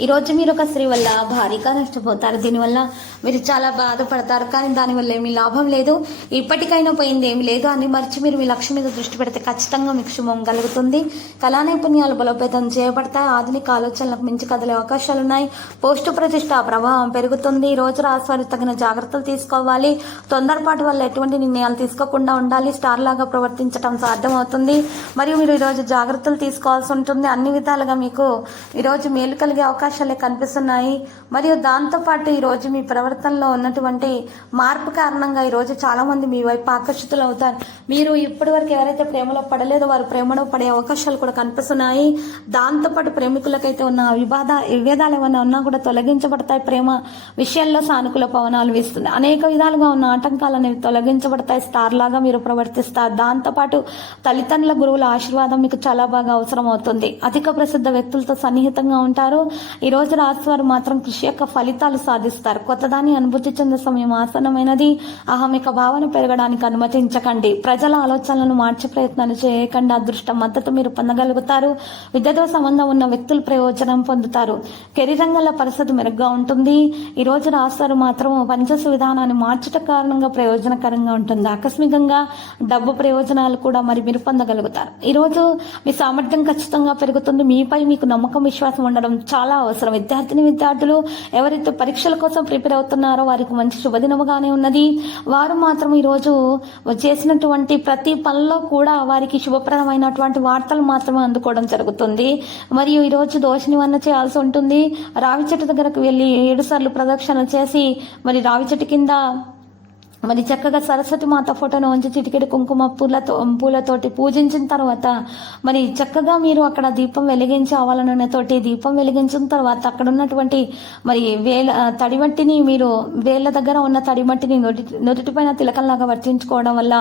ఈరోజు మీరు ఒక స్త్రీ వల్ల భారీగా నష్టపోతారు. దీనివల్ల మీరు చాలా బాధపడతారు. కానీ దానివల్ల ఏమీ లాభం లేదు. ఇప్పటికైనా పోయింది ఏమి లేదు అని మర్చి మీరు మీ లక్ష్యం మీద దృష్టి పెడితే ఖచ్చితంగా మీకు శుభం కలుగుతుంది. కళా నైపుణ్యాలు బలోపేతం చేయబడతాయి ఆధునిక ఆలోచనలకు మించి కదిలే అవకాశాలు ఉన్నాయి. పోస్టు ప్రతిష్ట ప్రభావం పెరుగుతుంది. ఈ రోజు రాశివారి తగిన జాగ్రత్తలు తీసుకోవాలి. తొందరపాటు వల్ల ఎటువంటి నిర్ణయాలు తీసుకోకుండా ఉండాలి. స్టార్ లాగా ప్రవర్తించడం సాధ్యమవుతుంది. మరియు మీరు ఈరోజు జాగ్రత్తలు తీసుకోవాల్సి ఉంటుంది. అన్ని విధాలుగా మీకు ఈరోజు మేలు కలిగే అవకాశం అవకాశాలే కనిపిస్తున్నాయి. మరియు దాంతోపాటు ఈరోజు మీ ప్రవర్తనలో ఉన్నటువంటి మార్పు కారణంగా ఈరోజు చాలా మంది మీ వైపు ఆకర్షితులు అవుతారు. మీరు ఇప్పటి వరకు ఎవరైతే ప్రేమలో పడలేదో వారు ప్రేమలో పడే అవకాశాలు కూడా కనిపిస్తున్నాయి. దాంతోపాటు ప్రేమికులకైతే ఉన్న వివాద విభేదాలు ఏమైనా ఉన్నా కూడా తొలగించబడతాయి. ప్రేమ విషయంలో సానుకూల పవనాలు వీస్తుంది. అనేక విధాలుగా ఉన్న ఆటంకాలు అనేవి తొలగించబడతాయి. స్టార్ లాగా మీరు ప్రవర్తిస్తారు. దాంతోపాటు తల్లిదండ్రుల గురువుల ఆశీర్వాదం మీకు చాలా బాగా అవసరం అవుతుంది అధిక ప్రసిద్ధ వ్యక్తులతో సన్నిహితంగా ఉంటారు. ఈ రోజు రాశివారు మాత్రం కృషి యొక్క ఫలితాలు సాధిస్తారు. కొత్తదాన్ని అనుభూతి చెందే సమయం ఆసనమైనది అహమిక భావన పెరగడానికి అనుమతించకండి. ప్రజల ఆలోచనలను మార్చే ప్రయత్నాలు చేయకండి. అదృష్టం మద్దతు మీరు పొందగలుగుతారు. విద్యతో సంబంధం ఉన్న వ్యక్తులు ప్రయోజనం పొందుతారు. కెరీర్ రంగంలో పరిస్థితి మెరుగ్గా ఉంటుంది. ఈ రోజు రాశివారు మాత్రం పంచస విధానాన్ని మార్చట కారణంగా ప్రయోజనకరంగా ఉంటుంది. ఆకస్మికంగా డబ్బు ప్రయోజనాలు కూడా మరి మీరు పొందగలుగుతారు. ఈ రోజు మీ సామర్థ్యం ఖచ్చితంగా పెరుగుతుంది. మీపై మీకు నమ్మకం విశ్వాసం ఉండడం చాలా అవసరం. విద్యార్థిని విద్యార్థులు ఎవరైతే పరీక్షల కోసం ప్రిపేర్ అవుతున్నారో వారికి మంచి శుభదినముగానే ఉన్నది. వారు మాత్రం ఈరోజు చేసినటువంటి ప్రతి పనిలో కూడా వారికి శుభప్రదమైనటువంటి వార్తలు మాత్రమే అందుకోవడం జరుగుతుంది. మరియు ఈరోజు దోష నివారణ చేయాల్సి ఉంటుంది. రావి చెట్టు దగ్గరకు వెళ్ళి ఏడు సార్లు ప్రదక్షిణ చేసి మరి రావి చెట్టు కింద మరి చక్కగా సరస్వతి మాత ఫోటోను ఉంచి చిటికెడు కుంకుమ పూలతో పూలతోటి పూజించిన తర్వాత మరి చక్కగా మీరు అక్కడ దీపం వెలిగించి ఆవలనతోటి దీపం వెలిగించిన తర్వాత అక్కడ ఉన్నటువంటి మరి వేల తడిమట్టిని మీరు వేళ్ళ దగ్గర ఉన్న తడిమట్టిని నొటి నొటిపైన తిలకంలాగా వర్తించుకోవడం వల్ల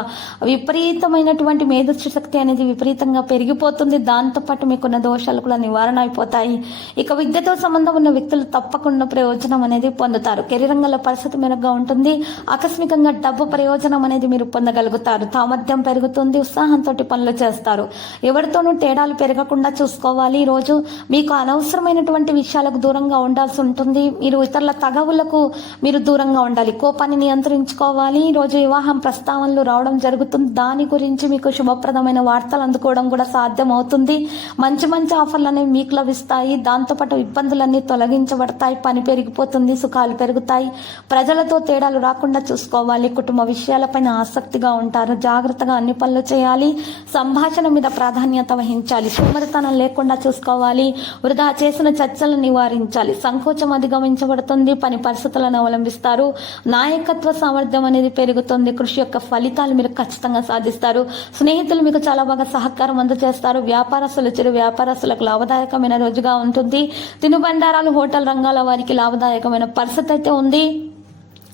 విపరీతమైనటువంటి మేధస్సు శక్తి అనేది విపరీతంగా పెరిగిపోతుంది. దాంతోపాటు మీకున్న దోషాలు కూడా నివారణ అయిపోతాయి. ఇక విద్యతో సంబంధం ఉన్న వ్యక్తులు తప్పకుండా ప్రయోజనం అనేది పొందుతారు. కెరీరంగంలో పరిస్థితి మెరుగ్గా ఉంటుంది. ఆకస్మికంగా డబ్బు ప్రయోజనం అనేది మీరు పొందగలుగుతారు. సామర్థ్యం పెరుగుతుంది ఉత్సాహంతో పనులు చేస్తారు. ఎవరితోనూ తేడాలు పెరగకుండా చూసుకోవాలి. ఈరోజు రోజు మీకు అనవసరమైనటువంటి విషయాలకు దూరంగా ఉండాల్సి ఉంటుంది. మీరు ఇతరుల తగవులకు మీరు దూరంగా ఉండాలి. కోపాన్ని నియంత్రించుకోవాలి. ఈరోజు రోజు వివాహం ప్రస్తావనలు రావడం జరుగుతుంది. దాని గురించి మీకు శుభప్రదమైన వార్తలు అందుకోవడం కూడా సాధ్యం అవుతుంది మంచి మంచి ఆఫర్లు అనేవి మీకు లభిస్తాయి. దాంతోపాటు ఇబ్బందులన్నీ తొలగించబడతాయి. పని పెరిగిపోతుంది సుఖాలు పెరుగుతాయి. ప్రజలతో తేడాలు రాకుండా చూసుకోవాలి. కుటుంబ విషయాలపైన ఆసక్తిగా ఉంటారు. జాగ్రత్తగా అన్ని పనులు చేయాలి. సంభాషణ మీద ప్రాధాన్యత వహించాలి. సోమరితనం లేకుండా చూసుకోవాలి. వృధా చేసిన చర్చలను నివారించాలి. సంకోచం అధిగమించబడుతుంది. పని పరిస్థితులను అవలంబిస్తారు. నాయకత్వ సామర్థ్యం అనేది పెరుగుతుంది. కృషి యొక్క ఫలితాలు మీరు ఖచ్చితంగా సాధిస్తారు. స్నేహితులు మీకు చాలా బాగా సహకారం అందజేస్తారు. వ్యాపారస్తులు చిరు వ్యాపారస్తులకు లాభదాయకమైన రోజుగా ఉంటుంది. తినుబండారాలు హోటల్ రంగాల వారికి లాభదాయకమైన పరిస్థితి అయితే ఉంది.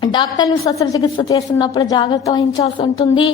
డాక్టర్లు శస్త్రచికిత్స చేస్తున్నప్పుడు జాగ్రత్త వహించాల్సి ఉంటుంది.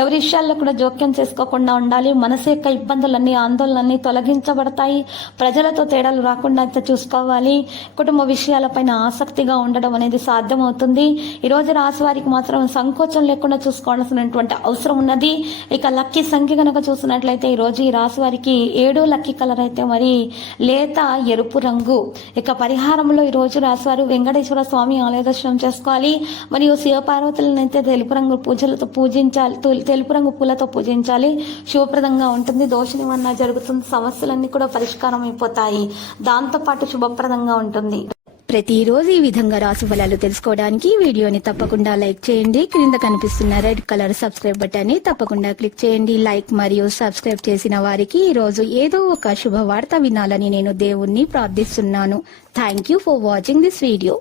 ఎవరి విషయాల్లో కూడా జోక్యం చేసుకోకుండా ఉండాలి. మనసు యొక్క ఇబ్బందులన్నీ ఆందోళనలన్నీ తొలగించబడతాయి. ప్రజలతో తేడాలు రాకుండా అయితే చూసుకోవాలి. కుటుంబ విషయాలపైన ఆసక్తిగా ఉండడం అనేది సాధ్యమవుతుంది. ఈరోజు రాశి వారికి మాత్రం సంకోచం లేకుండా చూసుకోవాల్సినటువంటి అవసరం ఉన్నది. ఇక లక్కీ సంఖ్య కనుక చూసినట్లయితే ఈరోజు ఈ రాశి వారికి ఏడు లక్కీ కలర్ అయితే మరి లేత ఎరుపు రంగు. ఇక పరిహారంలో ఈరోజు రాశివారు వెంకటేశ్వర స్వామి ఆలయ దర్శనం చేసుకోవాలి. మరియు శివపార్వతులను అయితే తెలుపు రంగు పూజలతో పూజించాలి. తెలుపు రంగు పూలతో పూజించాలి. శుభప్రదంగా ఉంటుంది. దోష నివారణ జరుగుతుంది. సమస్యలన్నీ కూడా పరిష్కారం అయిపోతాయి. దాంతోపాటు శుభప్రదంగా ఉంటుంది. ప్రతిరోజు ఈ విధంగా రాశిఫలాలు ఫలాలు తెలుసుకోవడానికి వీడియోని తప్పకుండా లైక్ చేయండి. క్రింద కనిపిస్తున్న రెడ్ కలర్ సబ్స్క్రైబ్ బటన్ని తప్పకుండా క్లిక్ చేయండి. లైక్ మరియు సబ్స్క్రైబ్ చేసిన వారికి ఈ రోజు ఏదో ఒక శుభవార్త వినాలని నేను దేవుణ్ణి ప్రార్థిస్తున్నాను. Thank you for watching this video